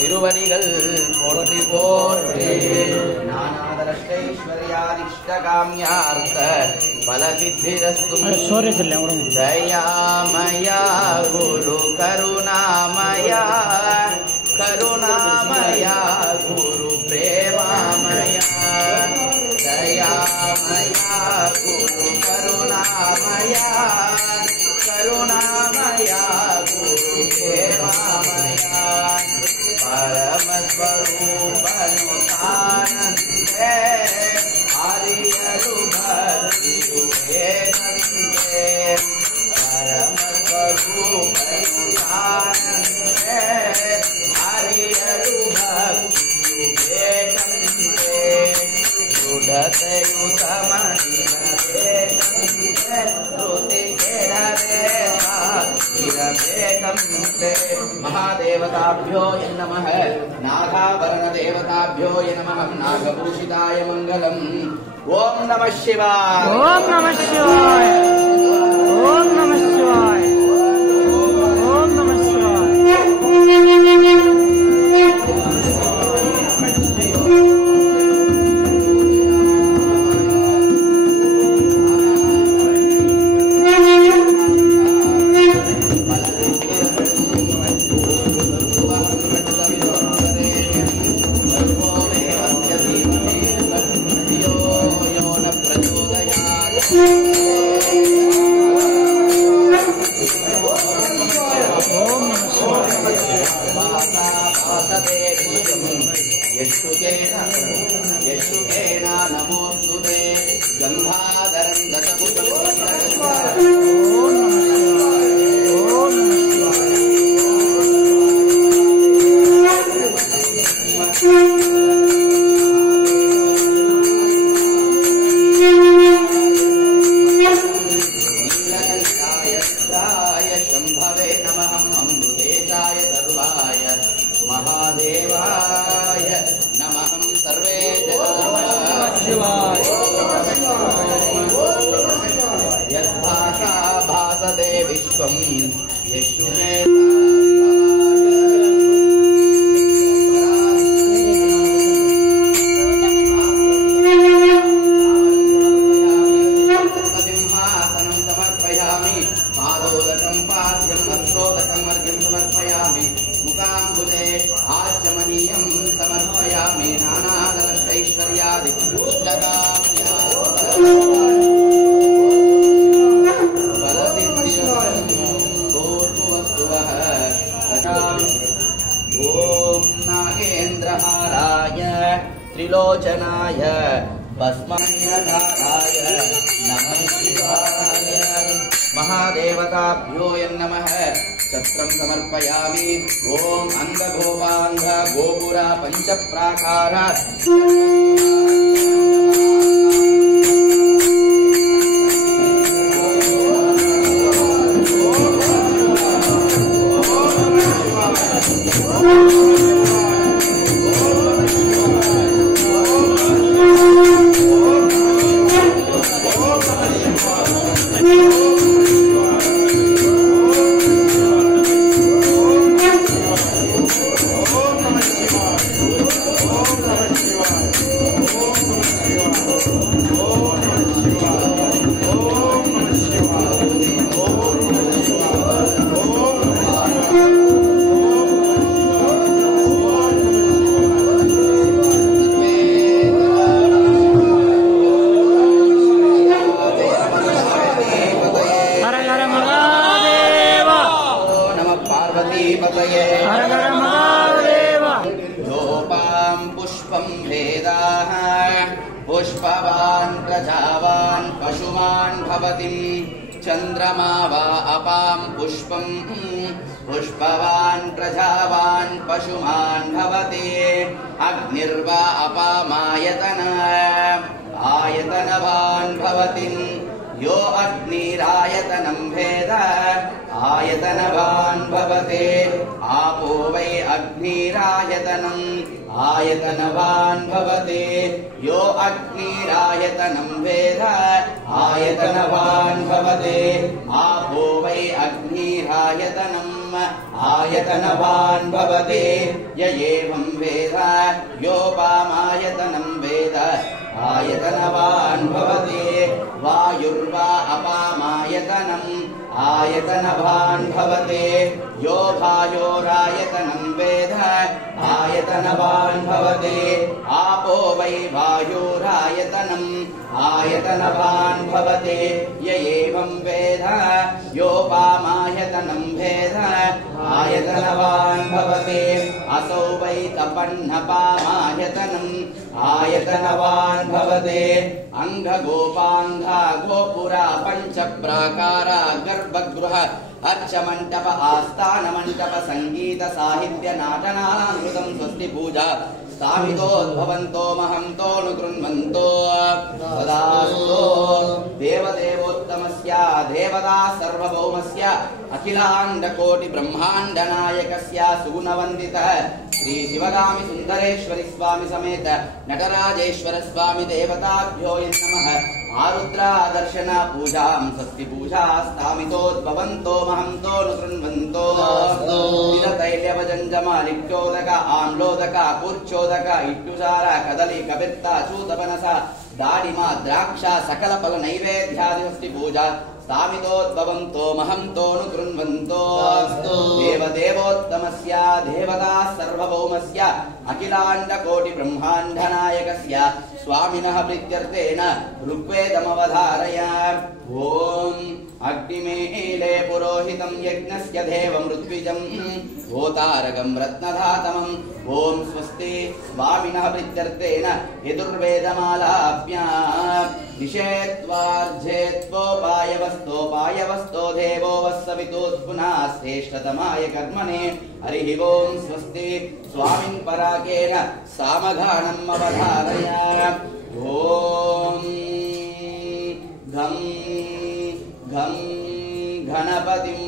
திருவடிகள் போற்றி போற்றி. நானாதரஷ்டைஸ்வர்யாதிஷ்டகாம்யார்த்த பலசித்திரஸ்தும் தயாமயா குரு கருணாமயா கருணாமயா குரு பிரேமாமயா தயாமயா குரு கருணாமயா கருணாமயா குரு பிரேமாமயா ಪರಮಸ್ವರೂಪನುಸಾನಂತೆ ಹರಿಯಲು ಭಕ್ತಿಯು ಬೇಕಂತೆ ಪರಮಸ್ವರೂಪನುಸಾನಂತೆ ಹರಿಯಲು ಭಕ್ತಿಯು ಬೇಕಂತೆ ದೃಢತೆಯು ಸಮನಿನ ಬೇಕಂತೆ ಶ್ರುತಿ ಇರಬೇಕಂತೆ. ಮಹಾದೇವತಾಭ್ಯೋ ನಮಃ ನಾಗಾಭರಣ ದೇವತಾಭ್ಯೋ ನಮಃ ನಾಗಭೂಷಿತಾಯ ಮಂಗಲಂ. ಓಂ ನಮಃ ಶಿವಾಯ. ಓಂ ನಮಃ ಶಿವಾಯ. ಓಂ ನಮಃ ಶಿವಾಯ. ಓಂ ನಮಃ ಶಿವಾಯ. ಯಶುಕೇನ ನಮೋಸ್ತುತೆ ಗಂಗಾಧರಂ ದಶಭುಜಂ ಶಂಭವೇ ನಮಃ ಅಮೃತೇಶಾಯ ಸರ್ವಾಯ ಮಹಾದೇವಾಯ ನಮಃ ಸರ್ವೇ ಯದ್ಭಾಷಾ ಭಾಸತೆ ವಿಶ್ವಂ ಯಶುನೇ ಸಿಂಹಾಸನಂ ಸಮರ್ಪಯಾಮಿ ಪಾದೋದಕಂ ಪಾದ್ಯಂ ಹಸ್ತೋದಕಂ ಅರ್ಘ್ಯಂ ಸಮರ್ಪಯಾಮಿ ಮುಖಾಂಬುಜೆ ಆಚಮನೀಯಂ ಸಮರ್ಪಯಾಮಿ ನಾನಾದರಷ್ಟೈಶ್ವರ್ಯಾದಿ ಓಂ ನಾಗೇಂದ್ರಹಾರಾಯ ತ್ರಿಲೋಚನಾಯ ಭಸ್ಮಧಾರಾಯ ನಮಃ ಶಿವಾಯ. ಮಹಾದೇವತಾಭ್ಯೋ ನಮಃ ಛತ್ರಂ ಸಮರ್ಪಯಾಮಿ. ಓಂ ಅಂಗಗೋಪಾಂಗ ಗೋಪುರ ಪಂಚಪ್ರಾಕಾರ पुष्पवान् प्रजावान् पशुमान् भवति चन्द्रमा वा अपां पुष्पम् पुष्पवान् प्रजावान् पशुमान् भवति अग्निर्वा अपामायतन आयतनवान् भवति यो अग्निरायतनं भेद आयतनवान् भवति आपो वै अग्निरायतनम् आयतनवान् भवति यो अग्निरायतनं वेद आयतनवान् भवति आपो वै अग्निरायतनम् आयतनवान् भवति य एवं वेद योपामायतनं वेद आयतनवान् भवति वायुर्वा अपामायतनम् आयतनवान् भवति यो वायोरायतनं वेद आयतनवान् भवति आपो वै वायुरायतनम् आयतनवान् भवति य एवं वेद योपामायतनं वेद आयतनवान् भवति असौ वै तपन्नपामायतनम् आयतनवान् भवति अंगगोपांगा गोपुरा पंचप्राकारा गर्भगृह अर्चमण्डप आस्थानमण्डप संगीत साहित्य नाटनानामृतं स्वस्ति पूजा स्थामितोद्भवन्तो महन्तोऽनुगृह्णन्तो सदास्तो देवदेवोत्तमस्य देवता सर्वभौमस्य अखिलाण्डकोटि ब्रह्माण्डनायकस्य सुगुणवन्दितः श्री शिवगामि सुन्दरेश्वरि स्वामी समेत नटराजेश्वर स्वामी देवताभ्यो नमः आरुद्रा दर्शन पूजां स्वस्ति पूजा स्थामितोद्भवन्तो महन्तोऽनुगृह्णन्तो तिलतैल्यवजञ्जमालिक्योदक आम्लोदक कूर्चोदक इट्टुसार कदली कबिर्ता चूतपनस दाडिमा द्राक्ष सकल फल नैवेद्यादि स्वस्ति पूजा स्थामितोद्भवन्तो महन्तोऽनुगृह्णन्तो देवदेवोत्तमस्य देवता सर्वभौमस्य अखिलाण्डकोटि ब्रह्माण्डनायकस्य स्वामिनः प्रीत्यर्थेन ऋग्वेदमवधारय ओम अग्निमीले पुरोहितं यज्ञस्य देवं ऋत्विजं भूतारकं रत्नधातमं ओम स्वस्ति स्वामिनः प्रीत्यर्थेन यजुर्वेदमालाभ्यां निषेत्वार्जेत्वोपायवस्तोपायवस्तो देवो वस्सवितुत्पुनः श्रेष्ठतमाय कर्मणे हरिः ओम स्वस्ति स्वामिन् पराकेन सामगानम् अवधारय ओम घं घं घनपतिं